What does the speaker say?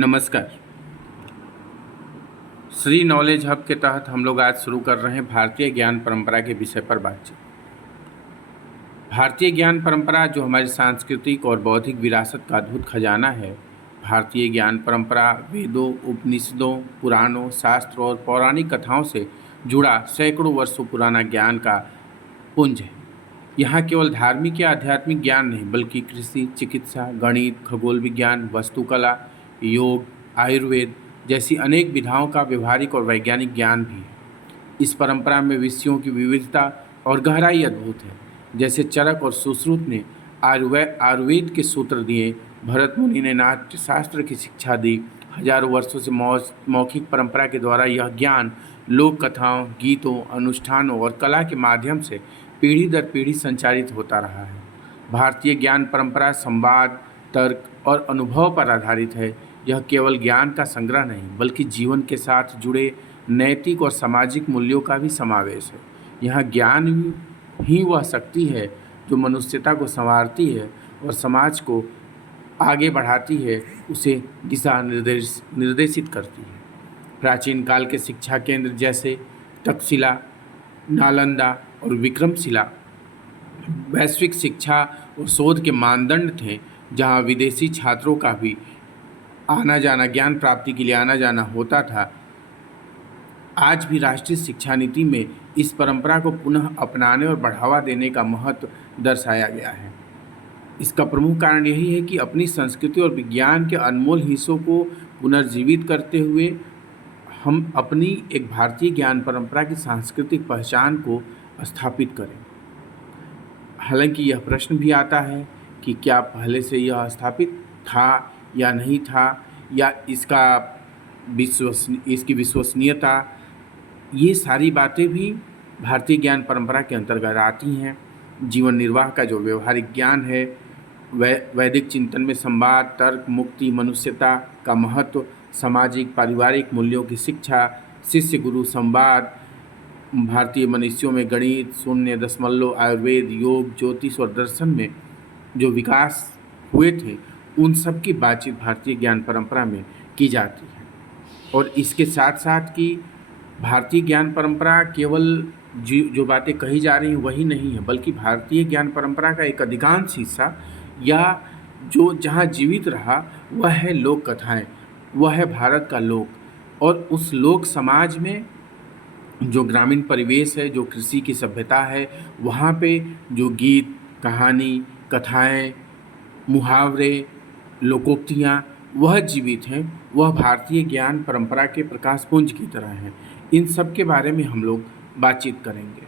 नमस्कार। Shri knowledge hub के तहत हम लोग आज शुरू कर रहे हैं भारतीय ज्ञान परंपरा के विषय पर बातचीत। भारतीय ज्ञान परंपरा जो हमारी सांस्कृतिक और बौद्धिक विरासत का अद्भुत खजाना है। भारतीय ज्ञान परंपरा वेदों, उपनिषदों, पुराणों, शास्त्रों और पौराणिक कथाओं से जुड़ा सैकड़ों वर्षों पुराना ज्ञान का पुंज है। यहाँ केवल धार्मिक या आध्यात्मिक ज्ञान नहीं, बल्कि कृषि, चिकित्सा, गणित, खगोल विज्ञान, वास्तुकला, योग, आयुर्वेद जैसी अनेक विधाओं का व्यवहारिक और वैज्ञानिक ज्ञान भी है। इस परंपरा में विषयों की विविधता और गहराई अद्भुत है। जैसे चरक और सुश्रुत ने आयुर्वेद के सूत्र दिए, भरत मुनि ने नाट्य शास्त्र की शिक्षा दी। हजारों वर्षों से मौखिक परंपरा के द्वारा यह ज्ञान लोक कथाओं, गीतों, अनुष्ठानों और कला के माध्यम से पीढ़ी दर पीढ़ी संचारित होता रहा है। भारतीय ज्ञान परंपरा संवाद, तर्क और अनुभव पर आधारित है। यह केवल ज्ञान का संग्रह नहीं, बल्कि जीवन के साथ जुड़े नैतिक और सामाजिक मूल्यों का भी समावेश है। यह ज्ञान ही वह शक्ति है जो मनुष्यता को संवारती है और समाज को आगे बढ़ाती है, उसे दिशा निर्देशित करती है। प्राचीन काल के शिक्षा केंद्र जैसे तक्षशिला, नालंदा और विक्रमशिला वैश्विक शिक्षा और शोध के मानदंड थे, जहां विदेशी छात्रों का भी आना जाना, ज्ञान प्राप्ति के लिए आना जाना होता था। आज भी राष्ट्रीय शिक्षा नीति में इस परंपरा को पुनः अपनाने और बढ़ावा देने का महत्व दर्शाया गया है। इसका प्रमुख कारण यही है कि अपनी संस्कृति और विज्ञान के अनमोल हिस्सों को पुनर्जीवित करते हुए हम अपनी एक भारतीय ज्ञान परंपरा की सांस्कृतिक पहचान को स्थापित करें। हालांकि यह प्रश्न भी आता है कि क्या पहले से यह स्थापित था या नहीं था, या इसकी विश्वसनीयता, ये सारी बातें भी भारतीय ज्ञान परंपरा के अंतर्गत आती हैं। जीवन निर्वाह का जो व्यवहारिक ज्ञान है, वैदिक चिंतन में संवाद, तर्क, मुक्ति, मनुष्यता का महत्व, सामाजिक पारिवारिक मूल्यों की शिक्षा, शिष्य गुरु संवाद, भारतीय मनुष्यों में गणित, शून्य, दशमलव, आयुर्वेद, योग, ज्योतिष और दर्शन में जो विकास हुए थे, उन सब की बातचीत भारतीय ज्ञान परंपरा में की जाती है। और इसके साथ साथ कि भारतीय ज्ञान परंपरा केवल जो बातें कही जा रही हैं वही नहीं है, बल्कि भारतीय ज्ञान परंपरा का एक अधिकांश हिस्सा या जो जहाँ जीवित रहा वह है लोक कथाएँ, वह है भारत का लोक। और उस लोक समाज में जो ग्रामीण परिवेश है, जो कृषि की सभ्यता है, वहाँ पे जो गीत, कहानी, कथाएँ, मुहावरे, लोकोक्तियाँ वह जीवित हैं, वह भारतीय ज्ञान परंपरा के प्रकाश पुंज की तरह हैं। इन सब के बारे में हम लोग बातचीत करेंगे।